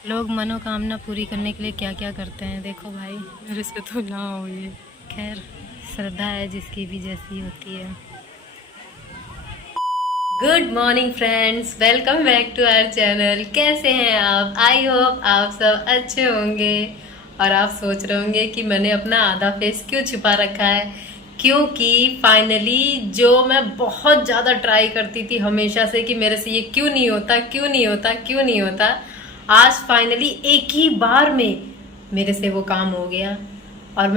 लोग मनोकामना पूरी करने के लिए क्या क्या करते हैं। देखो भाई, मेरे से तो ना हो ये। खैर, श्रद्धा है जिसकी भी जैसी होती है। Good morning friends, welcome back to our channel. कैसे हैं आप? आई होप आप सब अच्छे होंगे। और आप सोच रहे होंगे कि मैंने अपना आधा फेस क्यों छिपा रखा है। क्योंकि फाइनली जो मैं बहुत ज़्यादा ट्राई करती थी हमेशा से कि मेरे से ये क्यों नहीं होता, क्यों नहीं होता, क्यों नहीं होता, आज फाइनली एक ही बार में मेरे से वो काम हो गया। और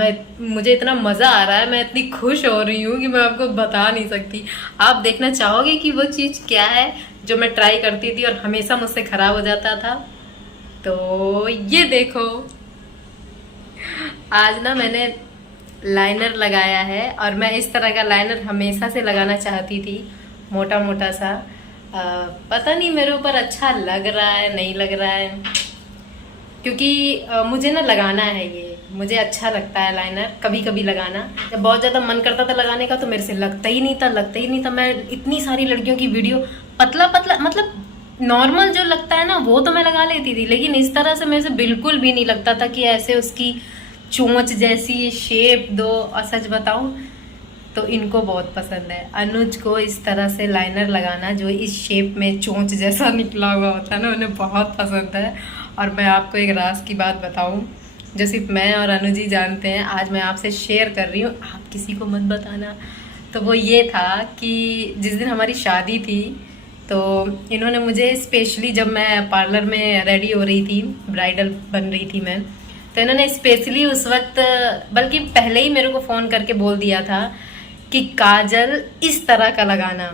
मुझे इतना मजा आ रहा है, मैं इतनी खुश हो रही हूँ कि मैं आपको बता नहीं सकती। आप देखना चाहोगे कि वो चीज़ क्या है जो मैं ट्राई करती थी और हमेशा मुझसे खराब हो जाता था। तो ये देखो, आज ना मैंने लाइनर लगाया है और मैं इस तरह का लाइनर हमेशा से लगाना चाहती थी, मोटा मोटा सा। पता नहीं मेरे ऊपर अच्छा लग रहा है नहीं लग रहा है, क्योंकि मुझे ना लगाना है ये, मुझे अच्छा लगता है लाइनर कभी कभी लगाना। जब बहुत ज़्यादा मन करता था लगाने का तो मेरे से लगता ही नहीं था, लगता ही नहीं था। मैं इतनी सारी लड़कियों की वीडियो पतला पतला मतलब नॉर्मल जो लगता है ना वो तो मैं लगा लेती थी, लेकिन इस तरह से मेरे से बिल्कुल भी नहीं लगता था कि ऐसे उसकी चोंच जैसी शेप दो। और सच बताऊं तो इनको बहुत पसंद है, अनुज को इस तरह से लाइनर लगाना जो इस शेप में चोंच जैसा निकला हुआ होता है ना, उन्हें बहुत पसंद है। और मैं आपको एक राज की बात बताऊं जो सिर्फ मैं और अनुज ही जानते हैं, आज मैं आपसे शेयर कर रही हूँ, आप किसी को मत बताना। तो वो ये था कि जिस दिन हमारी शादी थी तो इन्होंने मुझे स्पेशली, जब मैं पार्लर में रेडी हो रही थी, ब्राइडल बन रही थी मैं, तो इन्होंने स्पेशली उस वक्त, बल्कि पहले ही मेरे को फ़ोन करके बोल दिया था कि काजल इस तरह का लगाना।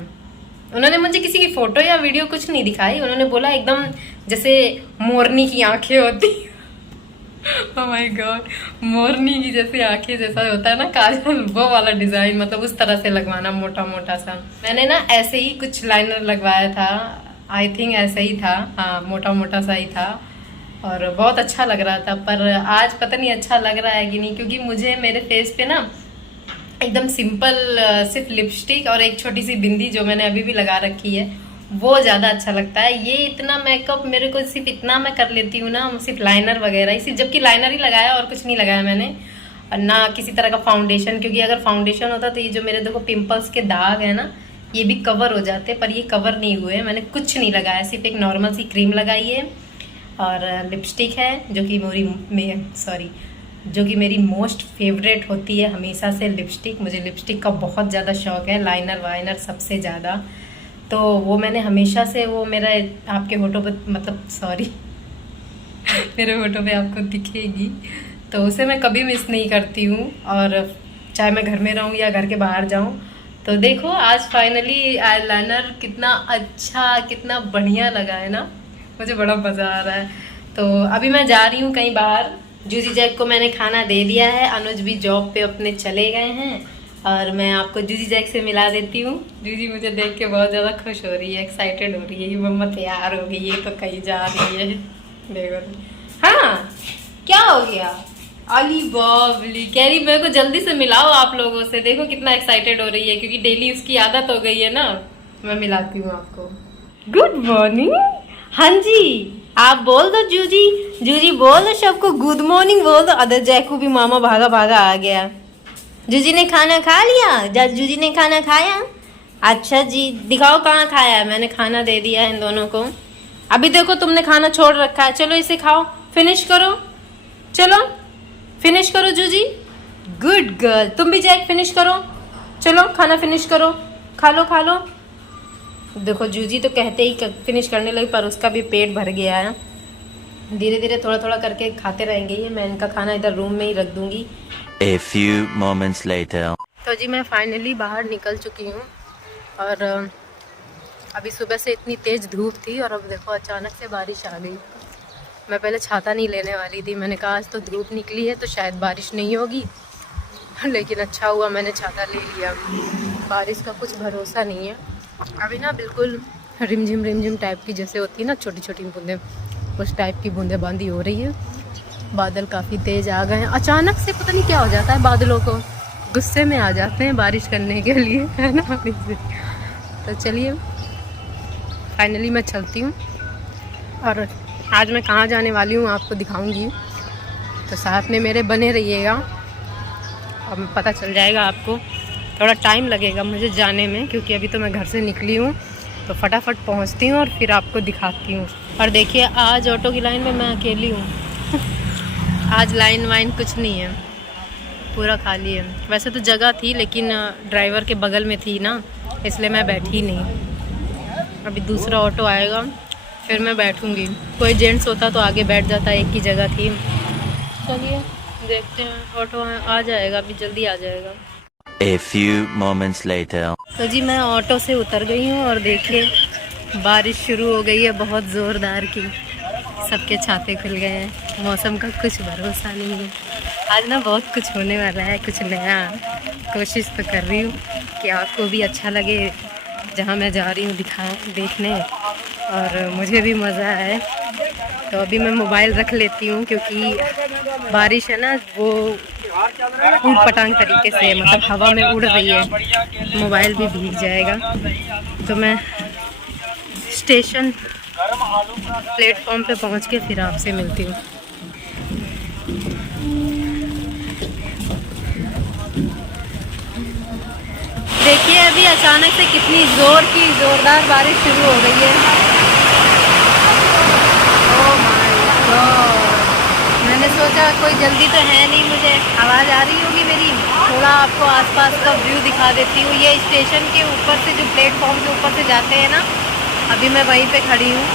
उन्होंने मुझे किसी की फोटो या वीडियो कुछ नहीं दिखाई, उन्होंने बोला एकदम जैसे मोरनी की आंखें होती। ओह माय गॉड, मोरनी की जैसी आंखें जैसा होता है ना काजल, वो वाला डिजाइन, मतलब उस तरह से लगवाना मोटा मोटा सा। मैंने ना ऐसे ही कुछ लाइनर लगवाया था, आई थिंक ऐसे ही था, हाँ मोटा मोटा सा ही था और बहुत अच्छा लग रहा था। पर आज पता नहीं अच्छा लग रहा है कि नहीं, क्योंकि मुझे मेरे फेस पे ना एकदम सिंपल सिर्फ लिपस्टिक और एक छोटी सी बिंदी जो मैंने अभी भी लगा रखी है वो ज़्यादा अच्छा लगता है। ये इतना मेकअप मेरे को सिर्फ इतना मैं कर लेती हूँ ना, सिर्फ लाइनर वगैरह ही, सिर्फ जबकि लाइनर ही लगाया और कुछ नहीं लगाया मैंने, और ना किसी तरह का फाउंडेशन। क्योंकि अगर फाउंडेशन होता तो ये जो मेरे देखो पिंपल्स के दाग है ना, ये भी कवर हो जाते, पर ये कवर नहीं हुए। मैंने कुछ नहीं लगाया, सिर्फ एक नॉर्मल सी क्रीम लगाई है और लिपस्टिक है जो कि मेरी मोस्ट फेवरेट होती है हमेशा से लिपस्टिक। मुझे लिपस्टिक का बहुत ज़्यादा शौक है, लाइनर वाइनर सबसे ज़्यादा। तो वो मैंने हमेशा से, वो मेरा आपके होठों पे, मतलब मेरे होठों पे आपको दिखेगी, तो उसे मैं कभी मिस नहीं करती हूँ। और चाहे मैं घर में रहूँ या घर के बाहर जाऊँ, तो देखो आज फाइनली आईलाइनर कितना अच्छा, कितना बढ़िया लगा है ना, मुझे बड़ा मज़ा आ रहा है। तो अभी मैं जा रही हूँ कहीं बाहर। जूजी जैक को मैंने खाना दे दिया है, अनुज भी जॉब पे अपने चले गए हैं और मैं आपको जूजी जैक से मिला देती हूँ। जूजी मुझे देख के बहुत ज़्यादा खुश हो रही है, एक्साइटेड हो रही है कि मम्मा तैयार हो गई है तो कहीं जा रही है। देखो, हाँ क्या हो गया, अली बाबली कह रही मेरे को जल्दी से मिलाओ आप लोगों से। देखो कितना एक्साइटेड हो रही है, क्योंकि डेली उसकी आदत हो गई है ना। मैं मिलाती हूँ आपको। Good morning. हाँ जी, आप बोल दो जूजी, जूजी बोल दो सबको गुड मॉर्निंग बोल दो। अदर जैकू भी मामा भागा भागा आ गया। जूजी ने खाना खा लिया? जूजी ने खाना खाया? अच्छा जी, दिखाओ कहाँ खाया है। मैंने खाना दे दिया है इन दोनों को। अभी देखो तुमने खाना छोड़ रखा है, चलो इसे खाओ, फिनिश करो, चलो फिनिश करो जूजी। गुड गर्ल, तुम भी जैक फिनिश करो, चलो खाना फिनिश करो, खा लो खा लो। देखो जूजी तो कहते ही फिनिश करने लगी, पर उसका भी पेट भर गया है। धीरे धीरे थोड़ा थोड़ा करके खाते रहेंगे ये। मैं इनका खाना इधर रूम में ही रख दूंगी। A few moments later. तो जी मैं फाइनली बाहर निकल चुकी हूँ और अभी सुबह से इतनी तेज़ धूप थी और अब देखो अचानक से बारिश आ गई। मैं पहले छाता नहीं लेने वाली थी, मैंने कहा आज तो धूप निकली है तो शायद बारिश नहीं होगी, लेकिन अच्छा हुआ मैंने छाता ले लिया। बारिश का कुछ भरोसा नहीं है। अभी ना बिल्कुल रिमझिम टाइप की जैसे होती है ना, छोटी छोटी बूंदें, उस टाइप की बूंदेबांदी हो रही है। बादल काफ़ी तेज़ आ गए हैं, अचानक से पता नहीं क्या हो जाता है, बादलों को गुस्से में आ जाते हैं बारिश करने के लिए, है ना। तो चलिए फाइनली मैं चलती हूँ और आज मैं कहाँ जाने वाली हूँ आपको दिखाऊंगी, तो साथ में मेरे बने रहिएगा। अब पता चल जाएगा आपको। थोड़ा टाइम लगेगा मुझे जाने में, क्योंकि अभी तो मैं घर से निकली हूँ, तो फटाफट पहुँचती हूँ और फिर आपको दिखाती हूँ। और देखिए आज ऑटो की लाइन में मैं अकेली हूँ। आज लाइन वाइन कुछ नहीं है, पूरा खाली है। वैसे तो जगह थी, लेकिन ड्राइवर के बगल में थी ना, इसलिए मैं बैठी नहीं। अभी दूसरा ऑटो आएगा फिर मैं बैठूंगी। कोई जेंट्स होता तो आगे बैठ जाता, एक ही जगह थी। चलिए देखते हैं, ऑटो आ जाएगा, अभी जल्दी आ जाएगा। A few moments later. तो जी मैं ऑटो से उतर गई हूँ और देखिए बारिश शुरू हो गई है, बहुत ज़ोरदार की। सबके छाते खुल गए हैं, मौसम का कुछ भरोसा नहीं है। आज ना बहुत कुछ होने वाला है, कुछ नया। कोशिश तो कर रही हूँ कि आपको भी अच्छा लगे जहाँ मैं जा रही हूँ देखने, और मुझे भी मज़ा आए। तो अभी मैं मोबाइल रख लेती हूँ, क्योंकि बारिश है ना, वो ऊट पटांग तरीके से, मतलब हवा में उड़ रही है, मोबाइल भी भीग जाएगा। तो मैं स्टेशन प्लेटफॉर्म पे पहुँच के फिर आपसे मिलती हूँ। देखिए अभी अचानक से कितनी जोरदार बारिश शुरू हो गई है। ओह माय गॉड, मैंने सोचा कोई जल्दी तो है नहीं, मुझे आवाज़ आ रही होगी मेरी। थोड़ा आपको आसपास का व्यू दिखा देती हूँ। ये स्टेशन के ऊपर से, जो प्लेटफॉर्म के ऊपर से जाते हैं ना, अभी मैं वहीं पे खड़ी हूँ।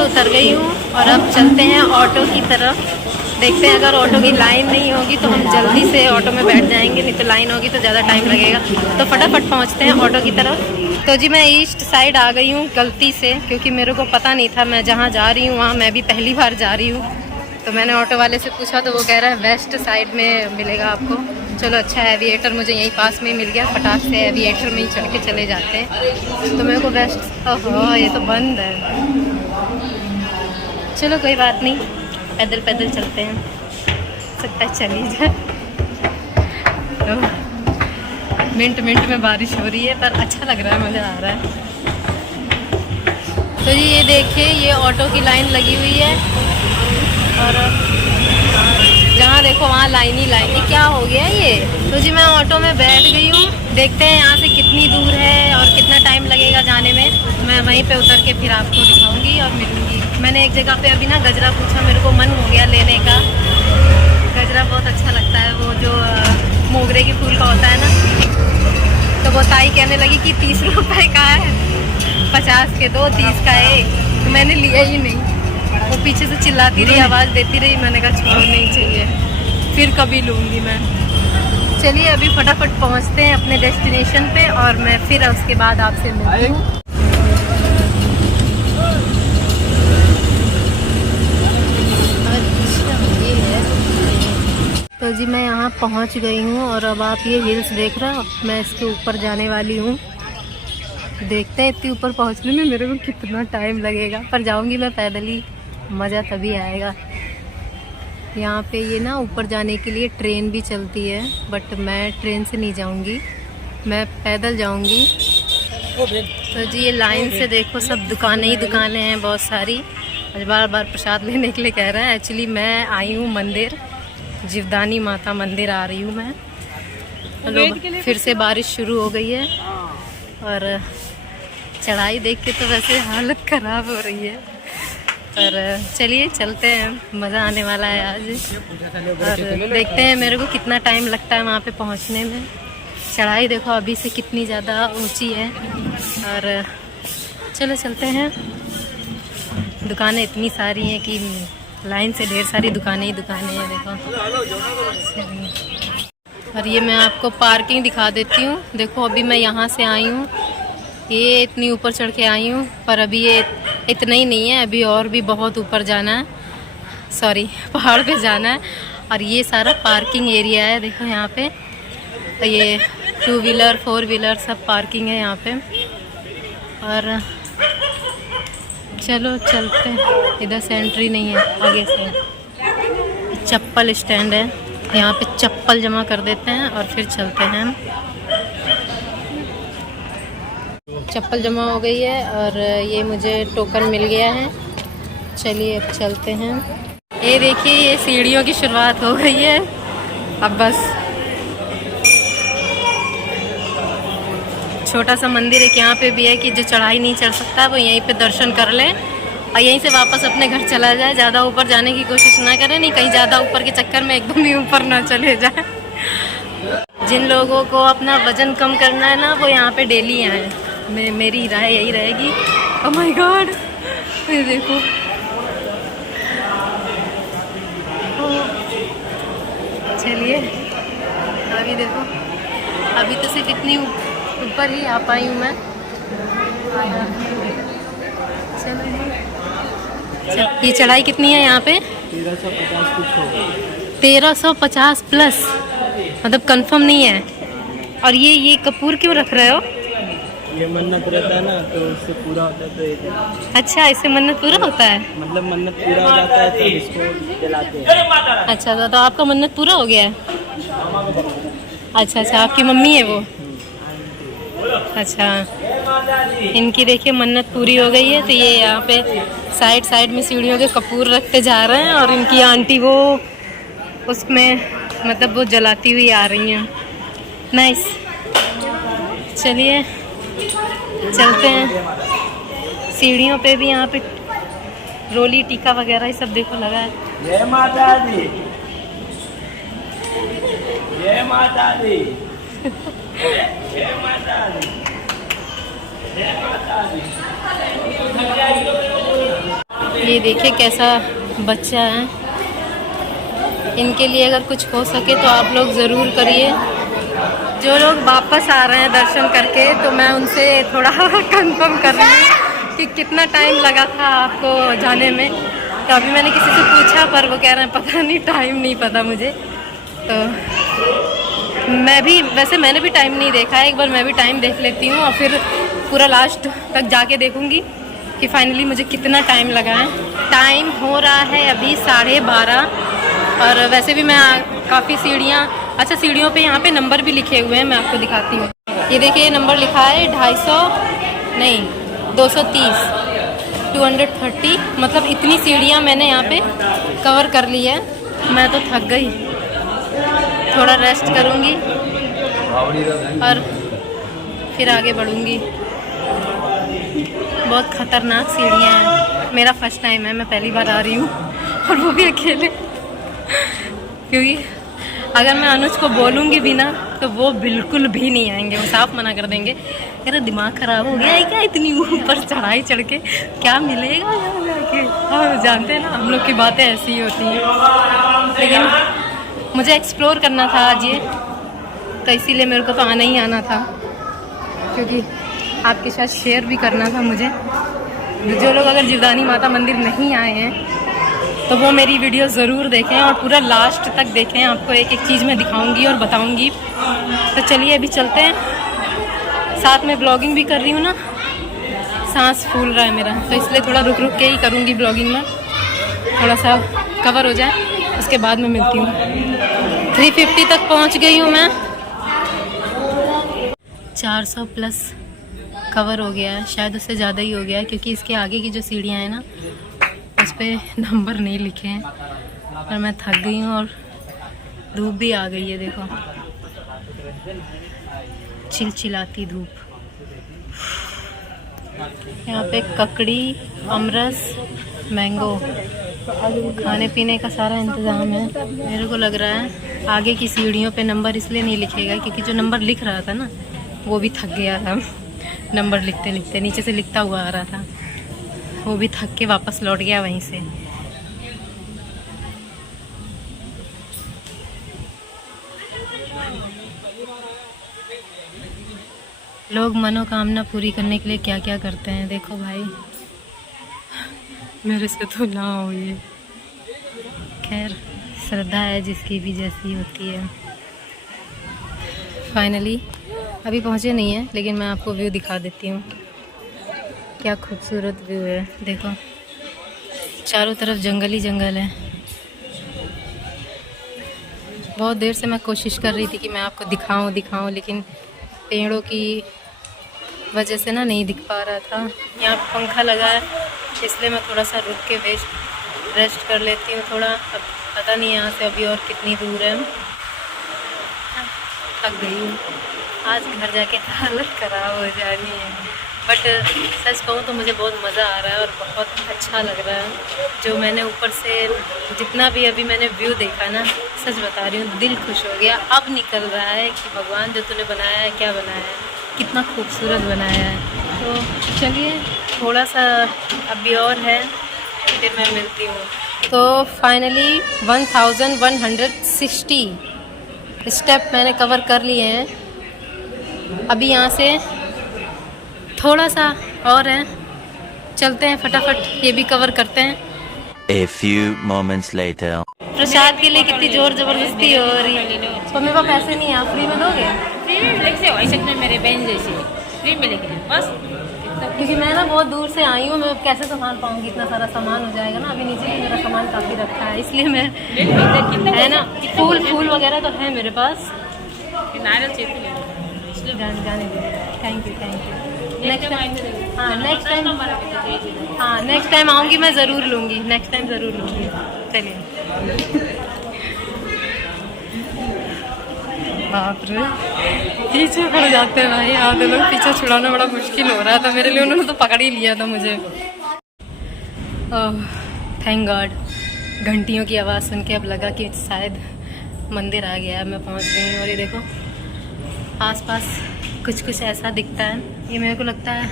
उतर गई हूँ और अब चलते हैं ऑटो की तरफ। देखते हैं, अगर ऑटो की लाइन नहीं होगी तो हम जल्दी से ऑटो में बैठ जाएंगे, नहीं तो लाइन होगी तो ज़्यादा टाइम लगेगा। तो फटाफट पहुँचते हैं ऑटो की तरफ। तो जी मैं ईस्ट साइड आ गई हूँ गलती से, क्योंकि मेरे को पता नहीं था मैं जहाँ जा रही हूँ वहाँ मैं भी पहली बार जा रही हूँ। तो मैंने ऑटो वाले से पूछा तो वो कह रहा है वेस्ट साइड में मिलेगा आपको। चलो अच्छा है, एविएटर मुझे यहीं पास में ही मिल गया, फटाक से एविएटर में ही चढ़ के चले जाते हैं। तो मेरे को वेस्ट, ओहो ये तो बंद है। चलो कोई बात नहीं, पैदल पैदल चलते हैं, सकता है चली जाए। तो मिनट में बारिश हो रही है, पर अच्छा लग रहा है, मज़ा आ रहा है। तो जी ये देखिए, ये ऑटो की लाइन लगी हुई है, और जहाँ देखो वहाँ लाइन ही क्या हो गया ये। तो जी मैं ऑटो में बैठ गई हूँ, देखते हैं यहाँ से कितनी दूर है और कितना टाइम लगेगा जाने में। मैं वहीं पे उतर के फिर आपको दिखाऊंगी और मिलूंगी। मैंने एक जगह पे अभी ना गजरा पूछा, मेरे को मन हो गया लेने का। गजरा बहुत अच्छा लगता है, वो जो मोगरे के फूल का होता है ना। तो वो ताई कहने लगी कि 30 रुपए का है, 50 के 2, 30 का 1। तो मैंने लिया ही नहीं। वो पीछे से चिल्लाती रही, आवाज़ देती रही, मैंने कहा छोड़ नहीं चाहिए, फिर कभी लूँगी मैं। चलिए अभी फटाफट पहुँचते हैं अपने डेस्टिनेशन पे, और मैं फिर उसके बाद आपसे मिलती हूँ। तो जी मैं यहाँ पहुँच गई हूँ, और अब आप ये हिल्स देख रहे हो, मैं इसके ऊपर जाने वाली हूँ। देखते हैं इतनी ऊपर पहुँचने में मेरे को कितना टाइम लगेगा, पर जाऊँगी मैं पैदल ही, मज़ा तभी आएगा। यहाँ पे ये ना ऊपर जाने के लिए ट्रेन भी चलती है, बट मैं ट्रेन से नहीं जाऊँगी, मैं पैदल जाऊँगी। तो जी ये लाइन से देखो, सब दुकानें ही दुकानें हैं बहुत सारी। आज बार बार प्रसाद लेने के लिए कह रहे हैं। एक्चुअली मैं आई हूँ मंदिर, जीवदानी माता मंदिर आ रही हूँ मैं। लोग फिर से बारिश शुरू हो गई है, और चढ़ाई देख के तो वैसे हालत ख़राब हो रही है, पर चलिए चलते हैं, मज़ा आने वाला है आज। और देखते हैं मेरे को कितना टाइम लगता है वहाँ पे पहुँचने में। चढ़ाई देखो अभी से कितनी ज़्यादा ऊंची है, और चलो चलते हैं। दुकानें इतनी सारी हैं कि लाइन से ढेर सारी दुकानें ही दुकानें हैं, देखो। और ये मैं आपको पार्किंग दिखा देती हूँ। देखो अभी मैं यहाँ से आई हूँ, ये इतनी ऊपर चढ़ के आई हूँ, पर अभी ये इतना ही नहीं है, अभी और भी बहुत ऊपर जाना है, सॉरी पहाड़ पे जाना है। और ये सारा पार्किंग एरिया है, देखो यहाँ पे। तो ये 2 व्हीलर 4 व्हीलर सब पार्किंग है यहाँ पे। और चलो चलते हैं। इधर से एंट्री नहीं है, आगे से चप्पल स्टैंड है, यहाँ पे चप्पल जमा कर देते हैं और फिर चलते हैं हम। चप्पल जमा हो गई है और ये मुझे टोकन मिल गया है। चलिए अब चलते हैं। ये देखिए, ये सीढ़ियों की शुरुआत हो गई है। अब बस छोटा सा मंदिर एक यहाँ पे भी है कि जो चढ़ाई नहीं चढ़ सकता वो यहीं पे दर्शन कर ले और यहीं से वापस अपने घर चला जाए। ज़्यादा ऊपर जाने की कोशिश ना करें, नहीं कहीं ज़्यादा ऊपर के चक्कर में एकदम ही ऊपर ना चले जाए। जिन लोगों को अपना वजन कम करना है ना, वो यहाँ पे डेली आए। मेरी राय यही रहेगी। ओह माय गॉड, ये देखो, चलिए अभी देखो, अभी तो सिर्फ इतनी ऊपर ही आ पाई हूँ मैं। चलो, ये चढ़ाई कितनी है यहाँ पे? 1350 कुछ होगा। 1350 प्लस, मतलब कंफर्म नहीं है। और ये कपूर क्यों रख रहे हो? ये मन्नत रहता है ना, तो उससे पूरा होता है। तो ये अच्छा, इससे मन्नत पूरा होता है? मतलब मन्नत पूरा हो जाता है तो इसको जलाते हैं। अच्छा, तो आपका मन्नत पूरा हो गया है? अच्छा, आपकी मम्मी है वो? अच्छा, इनकी देखिए मन्नत पूरी हो गई है। तो ये यहाँ पे साइड में सीढ़ियों के कपूर रखते जा रहे हैं और इनकी आंटी वो उसमें मतलब वो जलाती हुई आ रही हैं। नाइस, चलिए चलते हैं। सीढ़ियों पे भी यहाँ पे रोली टीका वगैरह ये सब देखो लगा है। जय माता दी, जय माता दी, जय माता दी, जय माता दी। ये देखिए कैसा बच्चा है। इनके लिए अगर कुछ हो सके तो आप लोग ज़रूर करिए। जो लोग वापस आ रहे हैं दर्शन करके, तो मैं उनसे थोड़ा कंफर्म कर रही हूँ कि कितना टाइम लगा था आपको जाने में। तो अभी मैंने किसी से पूछा पर वो कह रहे हैं पता नहीं, टाइम नहीं पता मुझे। तो मैंने भी टाइम नहीं देखा है। एक बार मैं भी टाइम देख लेती हूँ और फिर पूरा लास्ट तक जाके देखूँगी कि फाइनली मुझे कितना टाइम लगा है। टाइम हो रहा है अभी 12:30 और वैसे भी मैं काफ़ी सीढ़ियाँ, अच्छा सीढ़ियों पे यहाँ पे नंबर भी लिखे हुए हैं, मैं आपको दिखाती हूँ। ये देखिए, ये नंबर लिखा है 230, 230, मतलब इतनी सीढ़ियाँ मैंने यहाँ पे कवर कर ली है। मैं तो थक गई, थोड़ा रेस्ट करूँगी और फिर आगे बढ़ूँगी। बहुत ख़तरनाक सीढ़ियाँ हैं। मेरा फर्स्ट टाइम है, मैं पहली बार आ रही हूँ और वो भी अकेले, क्योंकि अगर मैं अनुज को बोलूँगी भी ना तो वो बिल्कुल भी नहीं आएंगे, वो साफ मना कर देंगे। मेरा दिमाग ख़राब हो गया है क्या, इतनी ऊपर चढ़ाई चढ़ के क्या मिलेगा यहाँ जाके। हाँ, जानते हैं ना हम लोग की बातें ऐसी ही होती हैं। लेकिन मुझे एक्सप्लोर करना था आज ये, तो इसीलिए मेरे को तो आना ही आना था, क्योंकि आपके साथ शेयर भी करना था मुझे। जो लोग अगर जीवदानी माता मंदिर नहीं आए हैं तो वो मेरी वीडियो ज़रूर देखें और पूरा लास्ट तक देखें। आपको एक एक चीज़ मैं दिखाऊंगी और बताऊंगी। तो चलिए अभी चलते हैं। साथ में ब्लॉगिंग भी कर रही हूँ ना, सांस फूल रहा है मेरा, तो इसलिए थोड़ा रुक के ही करूँगी ब्लॉगिंग में, थोड़ा सा कवर हो जाए, उसके बाद मैं मिलती हूँ। 350 तक पहुँच गई हूँ मैं। 400 प्लस कवर हो गया है, शायद उससे ज़्यादा ही हो गया है, क्योंकि इसके आगे की जो सीढ़ियाँ हैं ना उस पर नंबर नहीं लिखे हैं। और मैं थक गई हूँ और धूप भी आ गई है, देखो चिलचिलाती धूप। यहाँ पे ककड़ी, अमरस, मैंगो, खाने पीने का सारा इंतज़ाम है। मेरे को लग रहा है आगे की सीढ़ियों पे नंबर इसलिए नहीं लिखेगा क्योंकि जो नंबर लिख रहा था ना वो भी थक गया था। नंबर लिखते लिखते नीचे से लिखता हुआ आ रहा था, वो भी थक के वापस लौट गया वहीं से। लोग मनोकामना पूरी करने के लिए क्या क्या करते हैं, देखो भाई, मेरे से तो ना हो ये। खैर, श्रद्धा है जिसकी भी जैसी होती है। फाइनली अभी पहुँचे नहीं है, लेकिन मैं आपको व्यू दिखा देती हूँ। क्या खूबसूरत व्यू है, देखो चारों तरफ जंगल ही जंगल है। बहुत देर से मैं कोशिश कर रही थी कि मैं आपको दिखाऊं, लेकिन पेड़ों की वजह से ना नहीं दिख पा रहा था। यहाँ पंखा लगा है, इसलिए मैं थोड़ा सा रुक के रेस्ट कर लेती हूँ थोड़ा। अब पता नहीं यहाँ से अभी और कितनी दूर है। थक गई हूँ, आज घर जाके हालत ख़राब हो जानी है। बट सच कहूँ तो मुझे बहुत मज़ा आ रहा है और बहुत अच्छा लग रहा है। जो मैंने ऊपर से जितना भी अभी मैंने व्यू देखा ना, सच बता रही हूँ, दिल खुश हो गया। अब निकल रहा है कि भगवान जो तूने बनाया है, क्या बनाया है, कितना खूबसूरत बनाया है। तो चलिए थोड़ा सा अभी और है, फिर मैं मिलती हूँ। तो फाइनली 1160 स्टेप मैंने कवर कर लिए हैं। अभी यहाँ से थोड़ा सा और है, चलते हैं फटाफट, ये भी कवर करते हैं। A few moments later. प्रसाद के लिए कितनी जोर जबरदस्ती हो रही है। तो मेरे पास पैसे नहीं है, फ्री में दोगे? फ्री में लेके से ऐसे में मेरे बहन जैसे फ्री में लेके बस। क्योंकि मैं ना बहुत दूर से आई हूँ, मैं कैसे संभाल पाऊँगी, इतना सारा सामान हो जाएगा ना। अभी नीचे भी मेरा सामान काफ़ी रखा है, इसलिए मैं है ना, फूल वगैरह तो है मेरे पास। नारियल चेपी इसलिए जाने दे। Thank you next time. हाँ नेक्स्ट टाइम आऊँगी, मैं ज़रूर लूँगी, नेक्स्ट टाइम ज़रूर लूँगी। चलिए बाप रे, पीछे पड़ जाते हैं भाई, आधे लोग पीछे छुड़ाना बड़ा मुश्किल हो रहा था मेरे लिए। उन्होंने तो पकड़ ही लिया था मुझे। थैंक गॉड, घंटियों की आवाज़ सुन के अब लगा कि शायद मंदिर आ गया है। मैं पहुंच गई हूँ और ये देखो आसपास कुछ ऐसा दिखता है। ये मेरे को लगता है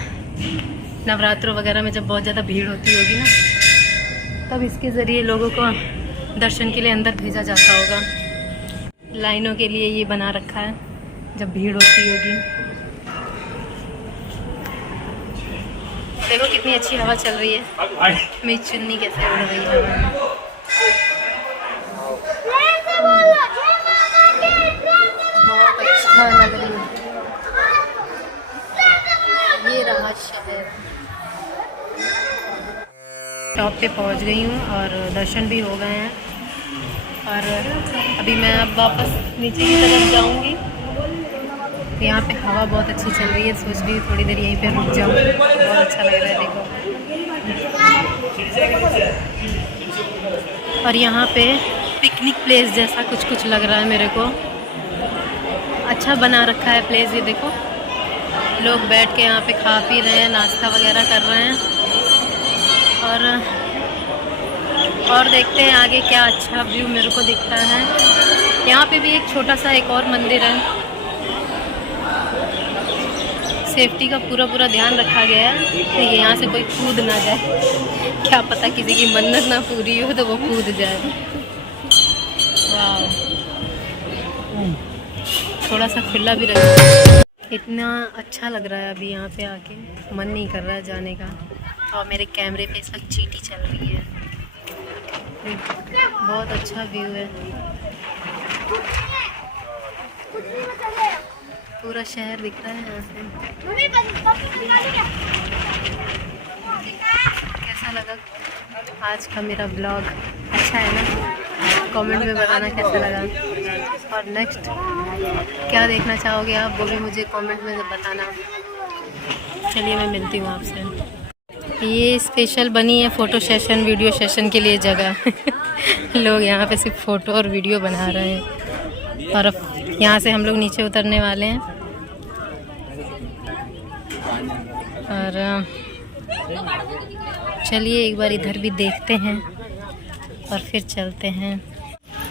नवरात्रों वगैरह में जब बहुत ज़्यादा भीड़ होती होगी ना, तब इसके ज़रिए लोगों को दर्शन के लिए अंदर भेजा जाता होगा। लाइनों के लिए ये बना रखा है जब भीड़ होती होगी। देखो कितनी अच्छी हवा चल रही है, मेरी चुन्नी कैसे उड़ रही है हवा में। बहुत अच्छा लग रही है। ये रहा शहर। टॉप पे पहुंच गई हूँ और दर्शन भी हो गए हैं। और अभी मैं अब वापस नीचे की तरफ जाऊंगी। यहाँ पे हवा बहुत अच्छी चल रही है, सोच रही हूँ थोड़ी देर यहीं पे रुक जाऊँ, बहुत अच्छा लग रहा है देखो। और यहाँ पे पिकनिक प्लेस जैसा कुछ लग रहा है मेरे को, अच्छा बना रखा है प्लेस। ये देखो लोग बैठ के यहाँ पे खा पी रहे हैं, नाश्ता वगैरह कर रहे हैं। और देखते हैं आगे क्या अच्छा व्यू मेरे को दिखता है। यहाँ पे भी एक छोटा सा एक और मंदिर है। सेफ्टी का पूरा ध्यान रखा गया है कि यहाँ से कोई कूद ना जाए, क्या पता किसी की मन्नत ना पूरी हो तो वो कूद जाए। वाह, थोड़ा सा खुला भी रखा। इतना अच्छा लग रहा है अभी यहाँ पे आके, मन नहीं कर रहा है जाने का। और मेरे कैमरे पे इस वक्त चींटी चल रही है। बहुत अच्छा व्यू है, पूरा शहर दिख रहा है यहाँ से। कैसा लगा आज का मेरा ब्लॉग? अच्छा है ना? कमेंट में बताना कैसा लगा। और नेक्स्ट क्या देखना चाहोगे आप, वो भी मुझे कमेंट में बताना। चलिए मैं मिलती हूँ आपसे। ये स्पेशल बनी है फ़ोटो सेशन, वीडियो सेशन के लिए जगह। लोग यहाँ पे सिर्फ फ़ोटो और वीडियो बना रहे हैं। और अब यहाँ से हम लोग नीचे उतरने वाले हैं। और चलिए एक बार इधर भी देखते हैं और फिर चलते हैं।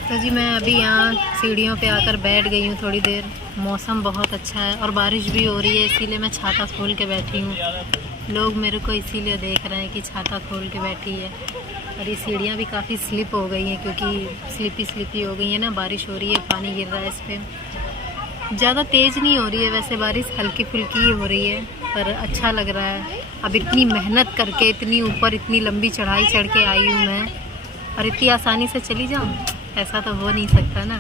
तो जी मैं अभी यहाँ सीढ़ियों पे आकर बैठ गई हूँ थोड़ी देर। मौसम बहुत अच्छा है और बारिश भी हो रही है, इसीलिए मैं छाता खोल के बैठी हूँ। लोग मेरे को इसीलिए देख रहे हैं कि छाता खोल के बैठी है। और ये सीढ़ियाँ भी काफ़ी स्लिप हो गई हैं क्योंकि स्लिपी हो गई है ना, बारिश हो रही है, पानी गिर रहा है इस पर। ज़्यादा तेज़ नहीं हो रही है वैसे बारिश, हल्की फुल्की ही हो रही है, पर अच्छा लग रहा है। अब इतनी मेहनत करके इतनी ऊपर इतनी लंबी चढ़ाई चढ़ के आई हूँ मैं, और इतनी आसानी से चली जाऊँ, ऐसा तो हो नहीं सकता ना।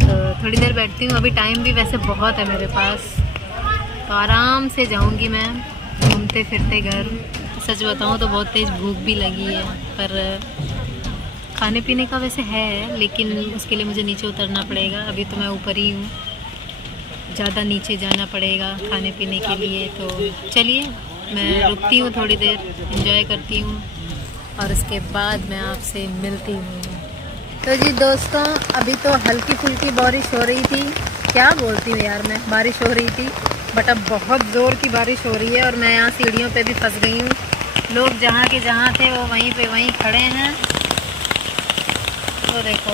तो थोड़ी देर बैठती हूँ, अभी टाइम भी वैसे बहुत है मेरे पास, तो आराम से जाऊँगी मैं। घूमते फिरते घर। सच बताऊँ तो बहुत तेज़ भूख भी लगी है, पर खाने पीने का वैसे है, लेकिन उसके लिए मुझे नीचे उतरना पड़ेगा। अभी तो मैं ऊपर ही हूँ, ज़्यादा नीचे जाना पड़ेगा खाने पीने के लिए। तो चलिए मैं रुकती हूँ थोड़ी देर, एंजॉय करती हूँ और उसके बाद मैं आपसे मिलती हूँ। तो जी दोस्तों, अभी तो हल्की फुल्की बारिश हो रही थी, क्या बोलती हूँ यार मैं, बारिश हो रही थी, बट अब बहुत ज़ोर की बारिश हो रही है और मैं यहाँ सीढ़ियों पे भी फंस गई हूँ। लोग जहाँ के जहाँ थे वो वहीं पे वहीं खड़े हैं। तो देखो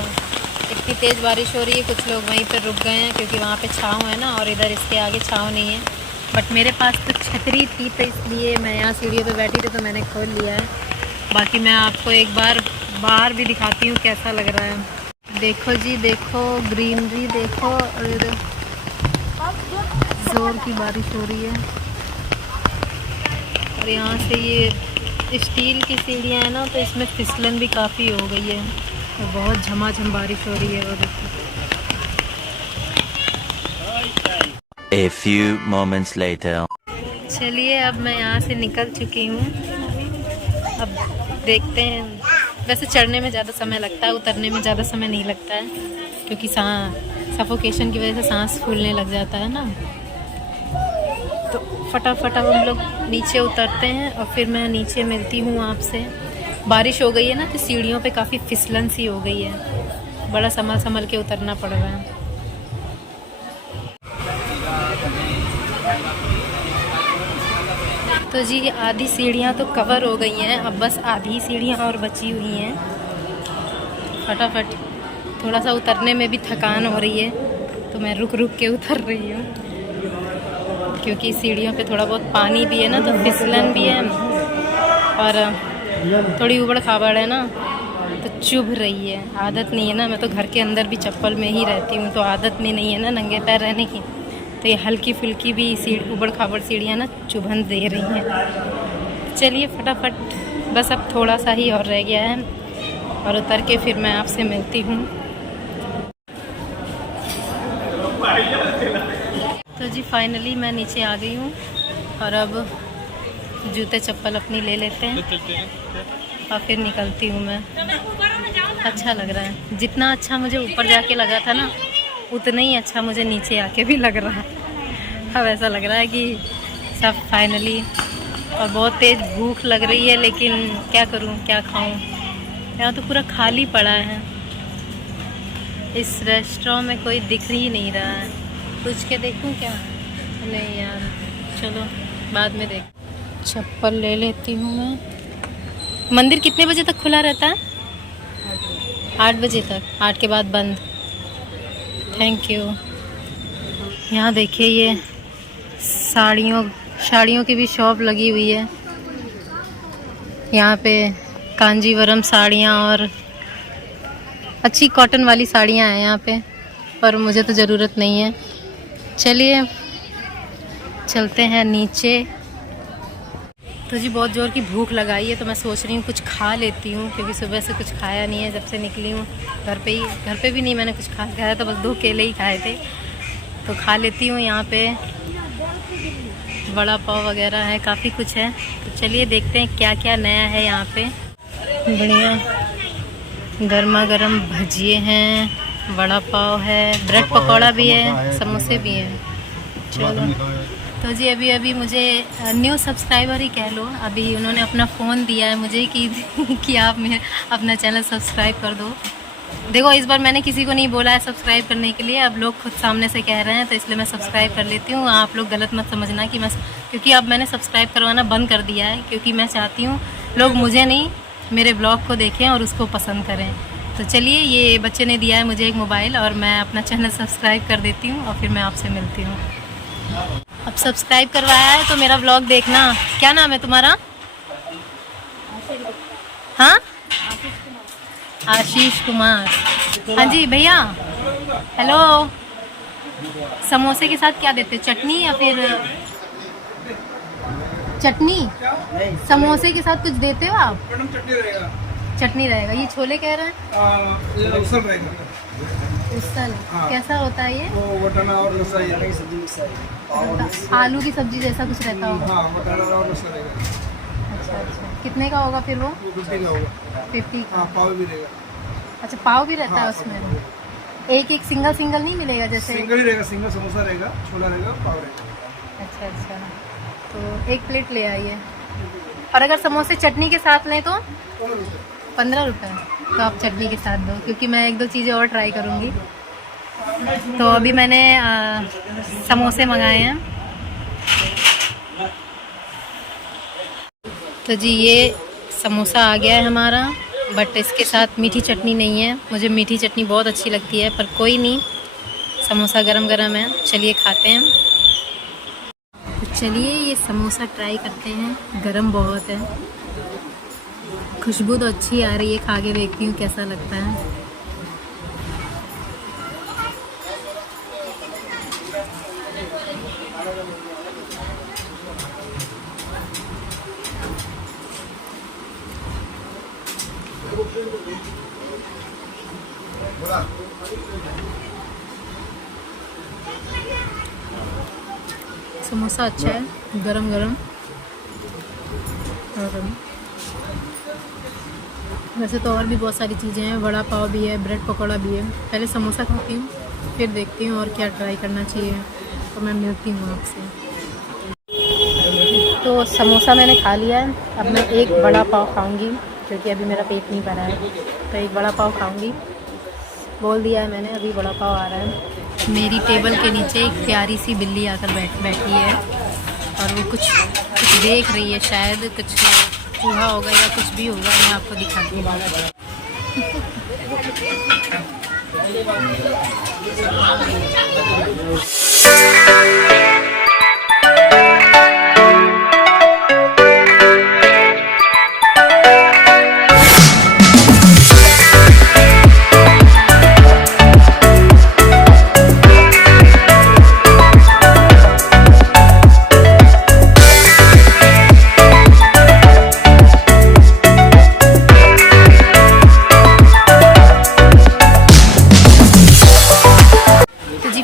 इतनी तेज़ बारिश हो रही है, कुछ लोग वहीं पे रुक गए हैं क्योंकि वहाँ पे छाँव है ना, और इधर इसके आगे छाँव नहीं है। बट मेरे पास तो छतरी थी, तो इसलिए मैं यहाँ सीढ़ियों पे बैठी थी तो मैंने खोल लिया है। बाकी मैं आपको एक बार बाहर भी दिखाती हूँ कैसा लग रहा है। देखो जी, देखो ग्रीनरी देखो, और ज़ोर की बारिश हो रही है। और यहाँ से ये स्टील की सीढ़ियाँ हैं ना, तो इसमें फिसलन भी काफ़ी हो गई है और बहुत झमाझम बारिश हो रही है। वो देखो। A few moments later. चलिए अब मैं यहाँ से निकल चुकी हूँ, अब देखते हैं। वैसे चढ़ने में ज़्यादा समय लगता है, उतरने में ज़्यादा समय नहीं लगता है, क्योंकि सफोकेशन की वजह से सांस फूलने लग जाता है ना। तो फटाफट अब हम लोग नीचे उतरते हैं और फिर मैं नीचे मिलती हूँ आपसे। बारिश हो गई है ना, तो सीढ़ियों पे काफ़ी फिसलन सी हो गई है, बड़ा संभल के उतरना पड़ रहा है। तो जी आधी सीढ़ियाँ तो कवर हो गई हैं, अब बस आधी सीढ़ियाँ और बची हुई हैं। फटाफट, थोड़ा सा उतरने में भी थकान हो रही है, तो मैं रुक रुक के उतर रही हूँ, क्योंकि सीढ़ियों पे थोड़ा बहुत पानी भी है ना, तो फिसलन भी है और थोड़ी उबड़ खाबड़ है ना, तो चुभ रही है। आदत नहीं है ना, मैं तो घर के अंदर भी चप्पल में ही रहती हूँ, तो आदत में नहीं है ना नंगे पैर रहने की। तो ये हल्की फुल्की भी उबड़ खाबड़ सीढ़ियाँ ना चुभन दे रही हैं। चलिए फटाफट, बस अब थोड़ा सा ही और रह गया है और उतर के फिर मैं आपसे मिलती हूँ। तो जी फाइनली मैं नीचे आ गई हूँ और अब जूते चप्पल अपनी ले लेते हैं और फिर निकलती हूँ मैं। अच्छा लग रहा है, जितना अच्छा मुझे ऊपर जाके लगा था ना, उतना ही अच्छा मुझे नीचे आके भी लग रहा है। अब ऐसा लग रहा है कि सब फाइनली, और बहुत तेज़ भूख लग रही है, लेकिन क्या करूं, क्या खाऊं। यहाँ तो पूरा खाली पड़ा है, इस रेस्टोरेंट में कोई दिख ही नहीं रहा है। पूछ के देखूं क्या? नहीं यार, चलो बाद में देख। चप्पल ले लेती हूँ मैं। मंदिर कितने बजे तक खुला रहता है? 8 बजे तक, 8 के बाद बंद। Thank you. यहाँ देखिए ये साड़ियों की भी शॉप लगी हुई है। यहाँ पे कांजीवरम साड़ियाँ और अच्छी कॉटन वाली साड़ियाँ हैं यहाँ पे, पर मुझे तो ज़रूरत नहीं है। चलिए चलते हैं नीचे। तो जी बहुत ज़ोर की भूख लगाई है, तो मैं सोच रही हूँ कुछ खा लेती हूँ, क्योंकि सुबह से कुछ खाया नहीं है जब से निकली हूँ। घर पे भी नहीं मैंने कुछ खाया था, बस 2 केले ही खाए थे। तो खा लेती हूँ। यहाँ पे वड़ा पाव वगैरह है, काफ़ी कुछ है। तो चलिए देखते हैं क्या क्या नया है यहाँ पे। बढ़िया गर्मा गर्म भजिए हैं, वड़ा पाव है, ब्रेड पकौड़ा भी है, समोसे भी हैं। चलो तो जी अभी मुझे न्यू सब्सक्राइबर ही कह लो, अभी उन्होंने अपना फ़ोन दिया है मुझे कि आप मेरे अपना चैनल सब्सक्राइब कर दो। देखो इस बार मैंने किसी को नहीं बोला है सब्सक्राइब करने के लिए, अब लोग खुद सामने से कह रहे हैं, तो इसलिए मैं सब्सक्राइब कर लेती हूँ। आप लोग गलत मत समझना कि क्योंकि अब मैंने सब्सक्राइब करवाना बंद कर दिया है, क्योंकि मैं चाहती हूँ लोग मुझे नहीं, मेरे ब्लॉग को देखें और उसको पसंद करें। तो चलिए, ये बच्चे ने दिया है मुझे एक मोबाइल, और मैं अपना चैनल सब्सक्राइब कर देती हूँ और फिर मैं आपसे मिलती हूँ। अब सब्सक्राइब करवाया है तो मेरा ब्लॉग देखना। क्या नाम है तुम्हारा? हाँ, आशीष कुमार। हाँ जी भैया, हेलो। समोसे के साथ क्या देते हो, चटनी या फिर चटनी? समोसे के साथ कुछ देते हो आप? चटनी रहेगा। चटनी रहेगा। ये छोले कह रहे हैं? लहसुन रहेगा। उसल हाँ। कैसा होता है ये? वो वटाना और लसा ये की सब्जी मिक्स है। पाव और मिक्स। आलू की सब्जी जैसा कुछ रहता होगा। हाँ वटाना और लसा रहेगा। अच्छा अच्छा, कितने का होगा फिर वो? वो 50 का होगा। 50 का। हाँ पाव भी रहेगा। अच्छा, पाव भी रहता है हाँ, उसमें? एक एक सिंगल सिंगल नहीं मिलेगा जैसे? सिंगल ही रहेगा, सिंगल समोसा रहेगा, छोला रहेगा, पाव रहेगा। अच्छा अच्छा, तो एक प्लेट ले आइए। और अगर समोसे चटनी के साथ लें तो 15 रुपये। तो आप चटनी के साथ दो, क्योंकि मैं एक दो चीज़ें और ट्राई करूँगी। तो अभी मैंने समोसे मंगाए हैं। तो जी ये समोसा आ गया है हमारा, बट इसके साथ मीठी चटनी नहीं है। मुझे मीठी चटनी बहुत अच्छी लगती है, पर कोई नहीं, समोसा गरम गरम है। चलिए खाते हैं। तो चलिए ये समोसा ट्राई करते हैं। गरम बहुत है, खुशबू तो अच्छी आ रही है। खा के देखती हूँ कैसा लगता है। समोसा अच्छा है, गरम गरम। और वैसे तो और भी बहुत सारी चीज़ें हैं, वड़ा पाव भी है, ब्रेड पकौड़ा भी है। पहले समोसा खाती हूँ, फिर देखती हूँ और क्या ट्राई करना चाहिए। तो मैं मिलती हूँ आपसे। तो समोसा मैंने खा लिया है। अब मैं एक बड़ा पाव खाऊंगी, क्योंकि अभी मेरा पेट नहीं भरा है। तो एक बड़ा पाव खाऊंगी, बोल दिया है मैंने। अभी बड़ा पाव आ रहा है। मेरी टेबल के नीचे एक प्यारी सी बिल्ली आकर बैठी है, और वो कुछ देख रही है। शायद कुछ चूहा होगा या कुछ भी होगा, मैं आपको दिखाती हूँ।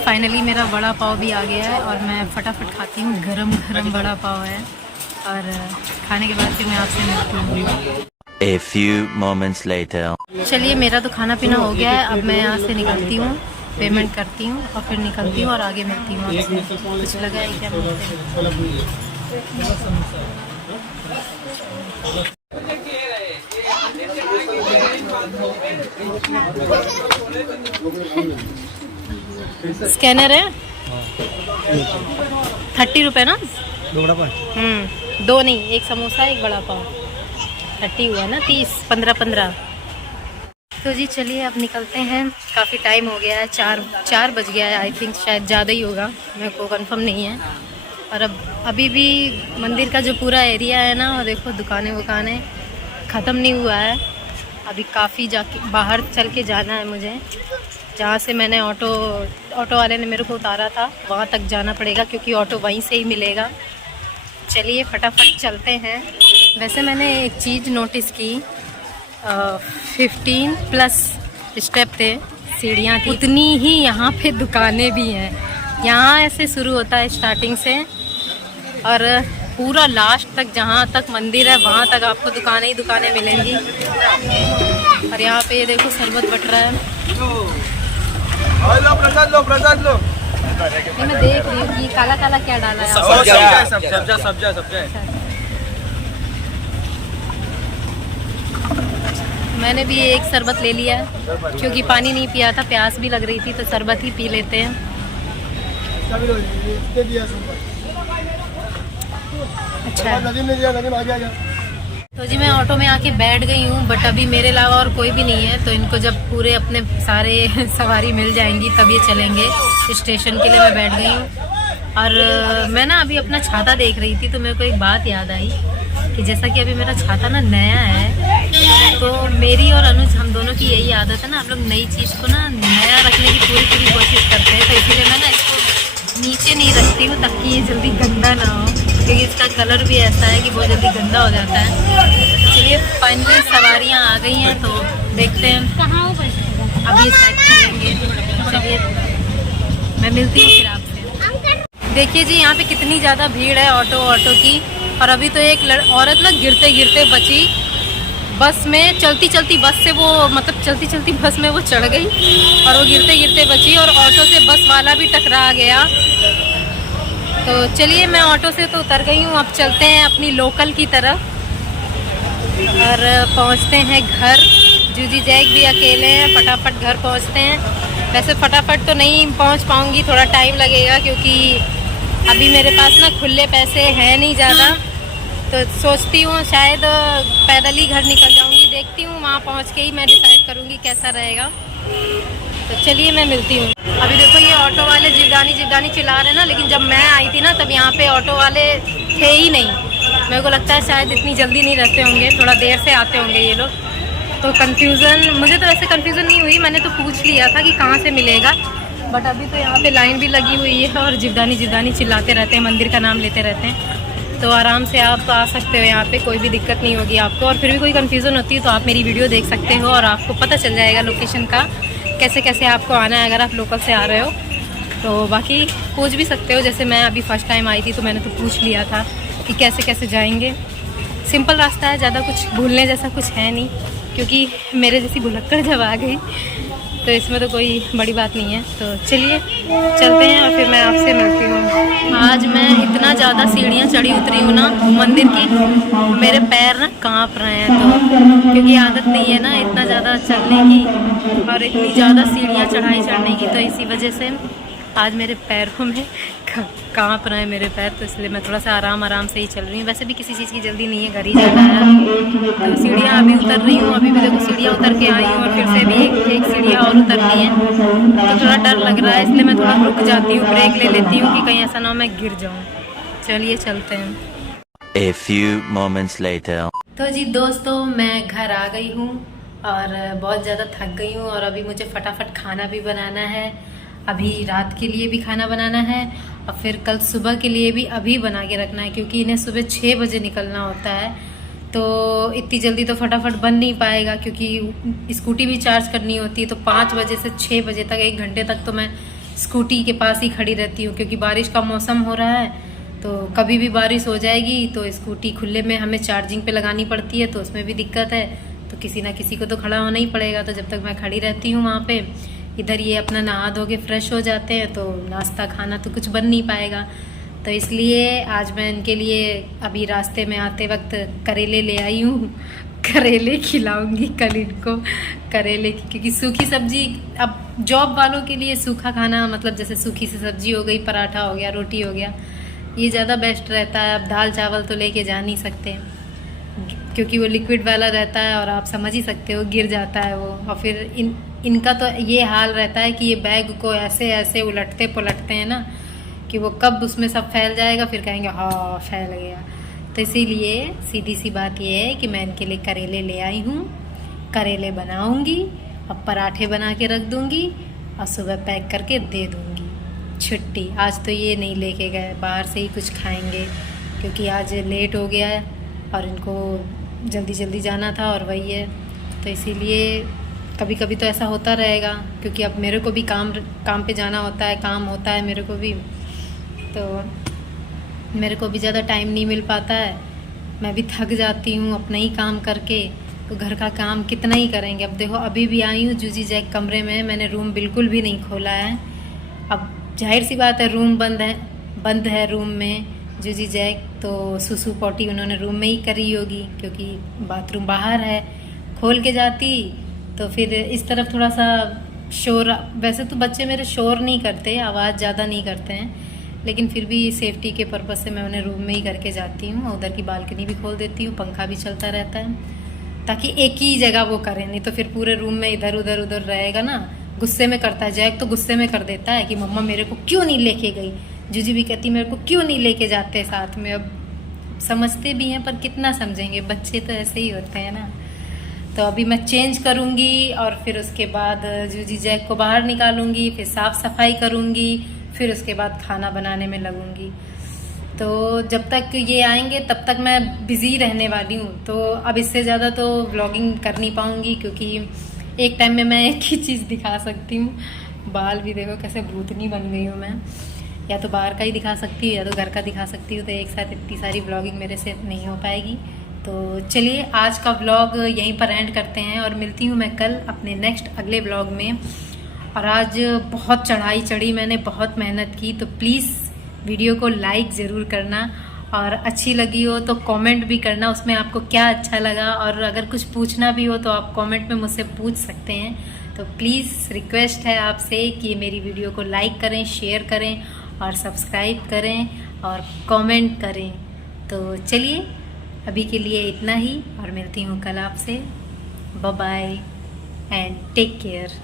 फाइनली मेरा बड़ा पाव भी आ गया है, और मैं फटाफट खाती हूँ। गरम गरम बड़ा पाव है, और खाने के बाद फिर मैं आपसे मिलती हूँ। A few moments later. चलिए मेरा तो खाना पीना हो गया है। अब मैं यहाँ से निकलती हूँ, पेमेंट करती हूँ, और फिर निकलती हूँ और आगे मिलती हूँ आपसे। कुछ लगा है क्या मुझसे? स्कैनर है 30 रुपये ना? दो नहीं, एक समोसा एक बड़ा पाव। 30 हुआ ना, 30 15। तो जी चलिए अब निकलते हैं। काफ़ी टाइम हो गया है, 4 बज गया है। आई थिंक शायद ज़्यादा ही होगा, मेरे को कंफर्म नहीं है। और अब अभी भी मंदिर का जो पूरा एरिया है ना, देखो दुकानें ख़त्म नहीं हुआ है। अभी काफ़ी जाके बाहर चल के जाना है मुझे। जहाँ से मैंने ऑटो वाले ने मेरे को उतारा था, वहाँ तक जाना पड़ेगा, क्योंकि ऑटो वहीं से ही मिलेगा। चलिए फटाफट चलते हैं। वैसे मैंने एक चीज़ नोटिस की, 15+ स्टेप थे, सीढ़ियाँ थी, उतनी ही यहाँ पे दुकानें भी हैं। यहाँ ऐसे शुरू होता है स्टार्टिंग से, और पूरा लास्ट तक जहाँ तक मंदिर है वहाँ तक आपको दुकानें ही दुकानें मिलेंगी। और यहाँ पे देखो शरबत बट रहा है। प्रसाद लो। ये मैं देख रही हूँ कि काला काला क्या डाला है। सब्जा मैंने भी एक शरबत ले लिया है, क्योंकि पानी नहीं पिया था, प्यास भी लग रही थी, तो शरबत ही पी लेते हैं। अच्छा, तो जी मैं ऑटो में आके बैठ गई हूँ, बट अभी मेरे अलावा और कोई भी नहीं है। तो इनको जब पूरे अपने सारे सवारी मिल जाएंगी तब ये चलेंगे स्टेशन के लिए। मैं बैठ गई हूँ, और मैं ना अभी अपना छाता देख रही थी, तो मेरे को एक बात याद आई कि जैसा कि अभी मेरा छाता ना नया है, तो मेरी और अनुज हम दोनों की यही आदत है ना, हम लोग नई चीज़ को ना नया रखने की पूरी कोशिश करते हैं। तो इसीलिए मैं ना इसको नीचे नहीं रखती हूँ, ताकि ये जल्दी गंदा ना हो, क्योंकि इसका कलर भी ऐसा है कि बहुत जल्दी गंदा हो जाता है। चलिए फाइनली सवारियाँ आ गई हैं, तो देखते हैं। कहाँ हो बस? अभी शायद चलेंगे। चलिए मैं मिलती हूँ फिर आपसे। देखिए जी यहाँ पे कितनी ज़्यादा भीड़ है ऑटो की। और अभी तो एक औरत ना गिरते गिरते बची बस में। चलती चलती बस से वो मतलब चलती चलती बस में वो चढ़ गई और वो गिरते गिरते बची और ऑटो से बस वाला भी टकरा गया। तो चलिए मैं ऑटो से तो उतर गई हूँ, अब चलते हैं अपनी लोकल की तरफ और पहुँचते हैं घर। जूजी जैक भी अकेले हैं, फटाफट घर पहुँचते हैं। वैसे फटाफट तो नहीं पहुँच पाऊँगी, थोड़ा टाइम लगेगा क्योंकि अभी मेरे पास ना खुले पैसे हैं नहीं ज़्यादा। तो सोचती हूँ शायद पैदल ही घर निकल जाऊँगी। देखती हूँ वहाँ पहुँच के ही मैं डिसाइड करूँगी कैसा रहेगा। तो चलिए मैं मिलती हूँ। अभी देखो ये ऑटो वाले जिद्दानी चिल्ला रहे हैं ना, लेकिन जब मैं आई थी ना तब यहाँ पे ऑटो वाले थे ही नहीं। मेरे को लगता है शायद इतनी जल्दी नहीं रहते होंगे, थोड़ा देर से आते होंगे ये लोग। तो कन्फ्यूज़न, मुझे तो ऐसे कन्फ्यूज़न नहीं हुई, मैंने तो पूछ लिया था कि कहाँ से मिलेगा। बट अभी तो यहाँ पे लाइन भी लगी हुई है और जिद्दानी चिल्लाते रहते हैं, मंदिर का नाम लेते रहते हैं। तो आराम से आप आ सकते हो यहाँ पे, कोई भी दिक्कत नहीं होगी आपको। और फिर भी कोई कन्फ्यूज़न होती है तो आप मेरी वीडियो देख सकते हो और आपको पता चल जाएगा लोकेशन का कैसे कैसे आपको आना है अगर आप लोकल से आ रहे हो। तो बाकी पूछ भी सकते हो, जैसे मैं अभी फ़र्स्ट टाइम आई थी तो मैंने तो पूछ लिया था कि कैसे कैसे जाएंगे। सिंपल रास्ता है, ज़्यादा कुछ भूलने जैसा कुछ है नहीं, क्योंकि मेरे जैसी भुलक्कड़ जब आ गई तो इसमें तो कोई बड़ी बात नहीं है। तो चलिए चलते हैं और फिर मैं आपसे मिलती हूँ। आज मैं इतना ज़्यादा सीढ़ियाँ चढ़ी उतरी हूँ ना मंदिर की, मेरे पैर ना काँप रहे हैं। तो क्योंकि आदत नहीं है ना इतना ज़्यादा चलने की और इतनी ज़्यादा सीढ़ियाँ चढ़ाई चढ़ने की, तो इसी वजह से आज मेरे पैरों में काँप रहे हैं मेरे पैर। तो इसलिए मैं थोड़ा सा आराम से ही चल रही हूँ। वैसे भी किसी चीज़ की जल्दी नहीं है, घर ही जाना है। तो सीढ़ियाँ अभी उतर रही हूँ, अभी भी देखो सीढ़ियाँ उतर के आई हूँ और फिर से भी एक सीढ़ियाँ और उतरनी है। तो थोड़ा डर लग रहा है, इसलिए मैं थोड़ा रुक जाती हूँ, ब्रेक ले लेती हूँ कि कहीं ऐसा ना हो मैं गिर जाऊँ। चलिए चलते हैं। A few moments later. तो जी दोस्तों मैं घर आ गई हूँ और बहुत ज़्यादा थक गई हूँ और अभी मुझे फटाफट खाना भी बनाना है। अभी रात के लिए भी खाना बनाना है और फिर कल सुबह के लिए भी अभी बना के रखना है, क्योंकि इन्हें सुबह 6 बजे निकलना होता है। तो इतनी जल्दी तो फटाफट बन नहीं पाएगा क्योंकि स्कूटी भी चार्ज करनी होती है। तो 5 बजे से 6 बजे तक 1 घंटे तक तो मैं स्कूटी के पास ही खड़ी रहती हूँ, क्योंकि बारिश का मौसम हो रहा है। तो कभी भी बारिश हो जाएगी तो स्कूटी खुले में हमें चार्जिंग पे लगानी पड़ती है, तो उसमें भी दिक्कत है। तो किसी ना किसी को तो खड़ा होना ही पड़ेगा। तो जब तक मैं खड़ी रहती हूँ वहाँ पे, इधर ये अपना नहा धो के फ्रेश हो जाते हैं, तो नाश्ता खाना तो कुछ बन नहीं पाएगा। तो इसलिए आज मैं इनके लिए अभी रास्ते में आते वक्त करेले ले आई हूँ। करेले खिलाऊंगी कल इनको, करेले की, क्योंकि सूखी सब्जी अब जॉब वालों के लिए सूखा खाना, मतलब जैसे सूखी सी सब्जी हो गई, पराठा हो गया, रोटी हो गया, ये ज़्यादा बेस्ट रहता है। अब दाल चावल तो लेके जा नहीं सकते क्योंकि वो लिक्विड वाला रहता है और आप समझ ही सकते हो गिर जाता है वो। और फिर इनका तो ये हाल रहता है कि ये बैग को ऐसे ऐसे उलटते पुलटते हैं ना कि वो कब उसमें सब फैल जाएगा, फिर कहेंगे हाँ फैल गया। तो इसीलिए सीधी सी बात ये है कि मैं इनके लिए करेले ले आई हूँ, करेले बनाऊँगी और पराठे बना के रख दूँगी और सुबह पैक करके दे दूँगी। छुट्टी आज तो ये नहीं लेके गए, बाहर से ही कुछ खाएंगे क्योंकि आज लेट हो गया है और इनको जल्दी जल्दी जाना था और वही है। तो इसीलिए कभी कभी तो ऐसा होता रहेगा, क्योंकि अब मेरे को भी काम पे जाना होता है, काम होता है मेरे को भी, तो मेरे को भी ज़्यादा टाइम नहीं मिल पाता है। मैं भी थक जाती हूँ अपना ही काम करके, तो घर का काम कितना ही करेंगे। अब देखो अभी भी आई हूँ जूजी जैक कमरे में, मैंने रूम बिल्कुल भी नहीं खोला है। अब जाहिर सी बात है रूम बंद है रूम में जूजी जैक, तो सुसु पॉटी उन्होंने रूम में ही करी होगी क्योंकि बाथरूम बाहर है। खोल के जाती तो फिर इस तरफ थोड़ा सा शोर, वैसे तो बच्चे मेरे शोर नहीं करते, आवाज़ ज़्यादा नहीं करते हैं, लेकिन फिर भी सेफ्टी के पर्पज़ से मैं उन्हें रूम में ही करके जाती हूँ। उधर की बालकनी भी खोल देती हूँ, पंखा भी चलता रहता है ताकि एक ही जगह वो करें, नहीं तो फिर पूरे रूम में इधर उधर रहेगा ना। गुस्से में करता है जैक, तो गुस्से में कर देता है कि मम्मा मेरे को क्यों नहीं लेके गई। जूजी भी कहती मेरे को क्यों नहीं लेके जाते साथ में। अब समझते भी हैं पर कितना समझेंगे, बच्चे तो ऐसे ही होते हैं ना। तो अभी मैं चेंज करूँगी और फिर उसके बाद जूजी जैक को बाहर निकालूंगी, फिर साफ़ सफाई करूँगी, फिर उसके बाद खाना बनाने में लगूंगी। तो जब तक ये आएंगे तब तक मैं बिज़ी रहने वाली हूँ। तो अब इससे ज़्यादा तो व्लॉगिंग कर नहीं पाऊँगी क्योंकि एक टाइम में मैं एक ही चीज़ दिखा सकती हूँ। बाल भी देखो कैसे भूतनी बन गई हूँ मैं। या तो बाहर का ही दिखा सकती हूँ या तो घर का दिखा सकती हूँ, तो एक साथ इतनी सारी व्लॉगिंग मेरे से नहीं हो पाएगी। तो चलिए आज का व्लॉग यहीं पर एंड करते हैं और मिलती हूँ मैं कल अपने नेक्स्ट अगले व्लॉग में। और आज बहुत चढ़ाई चढ़ी, मैंने बहुत मेहनत की, तो प्लीज़ वीडियो को लाइक ज़रूर करना और अच्छी लगी हो तो कमेंट भी करना उसमें आपको क्या अच्छा लगा। और अगर कुछ पूछना भी हो तो आप कमेंट में मुझसे पूछ सकते हैं। तो प्लीज़ रिक्वेस्ट है आपसे कि मेरी वीडियो को लाइक करें, शेयर करें और सब्सक्राइब करें और कमेंट करें। तो चलिए अभी के लिए इतना ही और मिलती हूँ कल आपसे। Bye bye and take care.